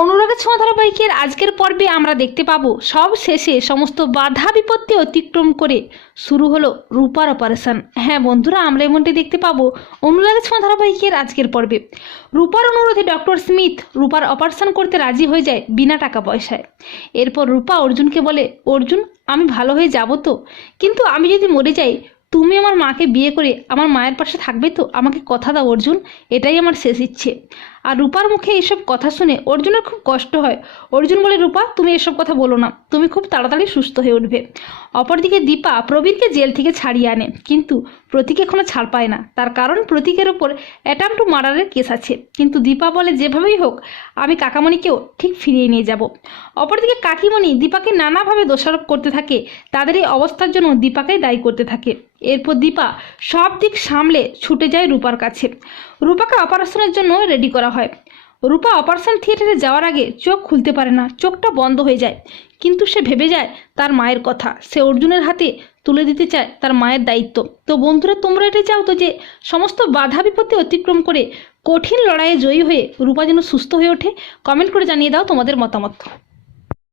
অনুরাগের ছোঁয়া ধারাবাহিকের আজকের পর্বে আমরা দেখতে পাবো, সব শেষে সমস্ত বাধা বিপত্তি অতিক্রম করে শুরু হলো রূপার অপারেশন হ্যাঁ বন্ধুরা, আমরা এমনটি দেখতে পাবো অনুরাগের ছোঁয়া ধারাবাহিকের আজকের পর্বে। রূপার অনুরোধে ডক্টর স্মিথ রূপার অপারেশন করতে রাজি হয়ে যায় বিনা টাকা পয়সায়। এরপর রূপা অর্জুনকে বলে, অর্জুন, আমি ভালো হয়ে যাব তো, কিন্তু আমি যদি মরে যাই, তুমি আমার মাকে বিয়ে করে আমার মায়ের পাশে থাকবে তো? আমাকে কথা দাও অর্জুন, এটাই আমার শেষ ইচ্ছে। আর রূপার মুখে এসব কথা শুনে অর্জুনের খুব কষ্ট হয়। অর্জুন বলে, রূপা, তুমি এসব কথা বলো না। তুমি খুব তাড়াতাড়ি সুস্থ হয়ে উঠবে। অপরদিকে দীপা প্রবীরকে জেল থেকে ছাড়িয়ে আনে। কিন্তু প্রতীক এখনও ছাড় পায় না। তার কারণ প্রতীকের ওপর অ্যাটাম টু মার্ডারের কেস আছে। কিন্তু দীপা বলে, যেভাবেই হোক, আমি কাকামণিকেও ঠিক ফিরিয়ে নিয়ে যাব। অপরদিকে কাকিমণি দীপাকে নানাভাবে দোষারোপ করতে থাকে। তাদের এই অবস্থার জন্য দীপাকেই দায়ী করতে থাকে। এরপর দীপা সব দিক সামলে ছুটে যায় রূপার কাছে। রূপাকে অপারেশনের জন্য রেডি করা হয়। রূপা অপারেশন থিয়েটারে যাওয়ার আগে চোখ খুলতে পারে না, চোখটা বন্ধ হয়ে যায়। কিন্তু সে ভেবে যায় তার মায়ের কথা। সে অর্জুনের হাতে তুলে দিতে চায় তার মায়ের দায়িত্ব। তো বন্ধুরা, তোমরা এটা চাও তো যে সমস্ত বাধা বিপত্তি অতিক্রম করে কঠিন লড়াইয়ে জয়ী হয়ে রূপা যেন সুস্থ হয়ে ওঠে? কমেন্ট করে জানিয়ে দাও তোমাদের মতামত।